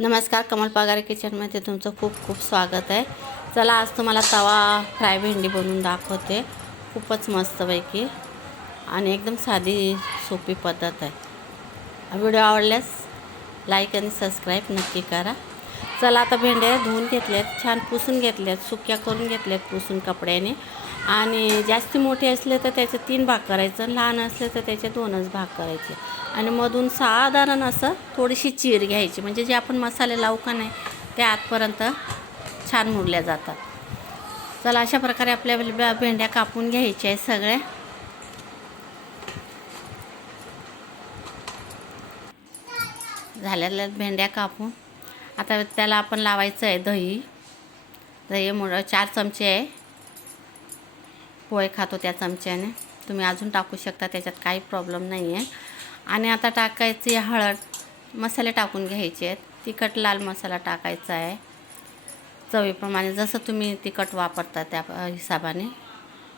नमस्कार कमल पगारे किचनमध्ये तुमचं खूप खूप स्वागत आहे. चला आज तुम्हाला तवा फ्राय भेंडी बनवून दाखवते. खूपच मस्तपैकी आणि एकदम साधी सोपी पद्धत आहे. व्हिडिओ आवडल्यास लाईक आणि सबस्क्राईब नक्की करा. चला आता भेंड्या धुवून घेतल्यात छान पुसून घेतल्यात सुक्या करून घेतल्यात पुसून कपड्याने. आणि जास्त मोठे असले तर त्याचे तीन भाग करायचं लहान असले तर त्याचे दोनच भाग करायचे. आणि मधून साधारण असं थोडीशी चीर घ्यायची म्हणजे जे आपण मसाले लावू का नाही ते आतपर्यंत छान मुरल्या जातात. चला अशा प्रकारे आपल्या भेंड्या कापून घ्यायच्या आहेत सगळ्या. झालेल्या भेंड्या कापून. आता त्याला आपण लावायचं आहे दही. दही मुळ चार चमचे आहे. पोहे खातो त्या चमच्याने. तुम्ही अजून टाकू शकता त्याच्यात काही प्रॉब्लेम नाही आहे आणि आता टाकायची हळद मसाले टाकून घ्यायचे आहेत. तिखट लाल मसाला टाकायचा आहे. चवीप्रमाणे जसं तुम्ही तिखट वापरता त्या हिसाबाने. हिशोबाने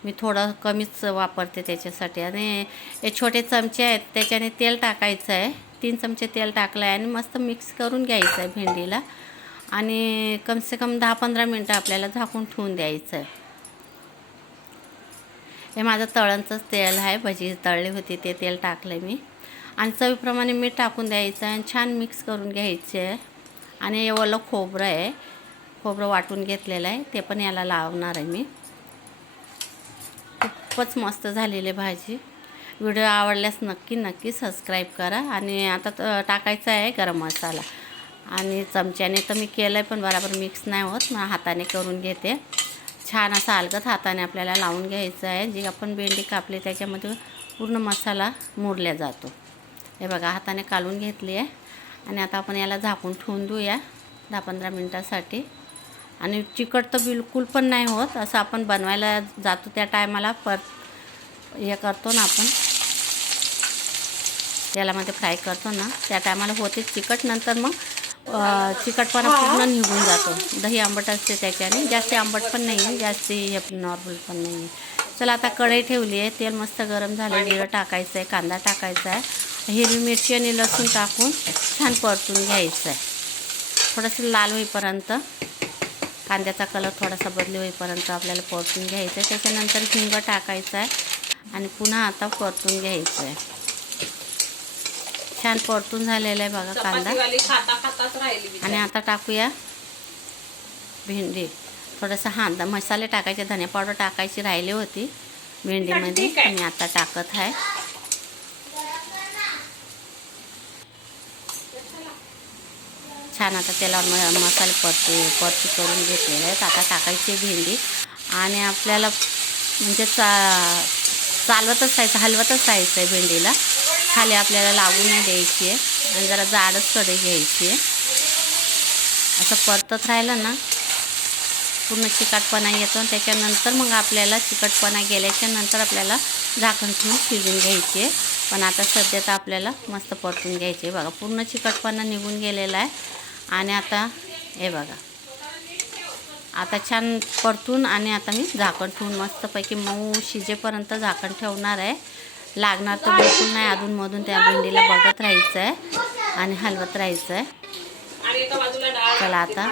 मी थोडं कमीच वापरते त्याच्यासाठी. आणि हे छोटे चमचे आहेत त्याच्याने तेल टाकायचं आहे. तीन चमचे तेल टाकलं आहे आणि मस्त मिक्स करून घ्यायचं आहे भेंडीला. आणि कमसे कम दहा पंधरा मिनटं आपल्याला झाकून ठेवून द्यायचं आहे. हे माझं तळणचंच तेल आहे भजी तळली होती ते तेल टाकलं आहे मी. आणि चवीप्रमाणे मीठ टाकून द्यायचं आहे आणि छान मिक्स करून घ्यायचे. आहे आणि हे ओलं खोबरं आहे खोबरं वाटून घेतलेलं आहे ते पण याला लावणार आहे मी. खूपच मस्त झालेली भाजी. व्हिडिओ आवडल्यास नक्की नक्की सबस्क्राईब करा. आणि आता टाकायचा आहे गरम मसाला. आणि चमच्याने तर मी केलं आहे पण बरोबर मिक्स नाही होत. मग हाताने करून घेते. छान असा अलगत हाताने आपल्याला लावून घ्यायचं आहे. जी आपण भेंडी कापली त्याच्यामध्ये पूर्ण मसाला मुरल्या जातो. हे बघा हाताने कालून घेतली आहे. आणि आता आपण याला झाकून ठेवून देऊया दहा पंधरा मिनटासाठी. आणि चिकट तर बिलकुल पण नाही होत. असं आपण बनवायला जातो त्या टायमाला पर हे करतो ना आपण. तेलामध्ये फ्राय करतो ना. त्या टायमाला होते चिकट. नंतर मग अ, चिकटपणा पूर्ण निघून जातो. दही आंबट असते त्याच्याने. जास्ती आंबट पण नाही आहे जास्ती हे नॉर्मल पण नाही. आहे चला आता कढई ठेवली आहे. तेल मस्त गरम झालं जिरं टाकायचं आहे कांदा टाकायचा आहे हिरवी मिरची आणि लसूण टाकून छान परतून घ्यायचं आहे थोडंसं लाल होईपर्यंत कांद्याचा कलर थोडासा बदली होईपर्यंत आपल्याला परतून घ्यायचं आहे त्याच्यानंतर हिंग टाकायचं आहे आणि पुन्हा आता परतून घ्यायचं आहे छान परतून झालेलं आहे बघा कांदा. आणि आता टाकूया भेंडी. थोडंसं हां द- मसाले टाकायचे धने पावडर टाकायची राहिली होती भेंडीमध्ये. मी आता टाकत आहे. छान आता त्याला म मसाले परती परती करून घेतलेले आहेत. आता टाकायची भेंडी. आणि आपल्याला म्हणजे चा चालवतच राहायचं हलवतच राहायचं आहे भेंडीला. खाली आपल्याला लागू नाही द्यायची आहे आणि जरा जाडच कढई घ्यायची आहे. असं परतत राहिलं ना पूर्ण चिकटपणा येतो आणि त्याच्यानंतर मग आपल्याला चिकटपणा गेल्याच्यानंतर आपल्याला झाकण ठेवून शिजून घ्यायची आहे. पण आता सध्या तर आपल्याला मस्त परतून घ्यायची आहे. बघा पूर्ण चिकटपणा निघून गेलेला आहे. आणि आता हे बघा. आता छान परतून आणि आता मी झाकण ठेवून मस्तपैकी मऊ शिजेपर्यंत झाकण ठेवणार आहे. लागणार तर बिलकुल नाही अधूनमधून त्या भेंडीला बघत राहायचं आहे आणि हलवत राहायचं आहे चला आता.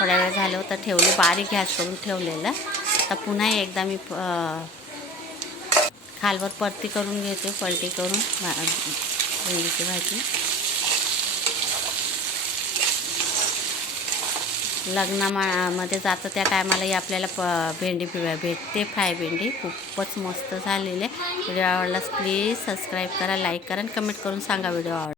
थोड्या वेळ झालं होतं ठेवले बारीक गॅस करून ठेवलेलं. तर पुन्हा एकदा मी खालवर परती करून घेते पलटी करून भा- भेंडीची भाजी. लग्नामध्ये जातं त्या टायमालाही आपल्याला प भेंडी पिवळ्या भेटते फ्राय भेंडी. खूपच मस्त झालेली आहे. व्हिडिओ आवडलास प्लीज सबस्क्राईब करा लाईक करा आणि कमेंट करून सांगा व्हिडिओ आवड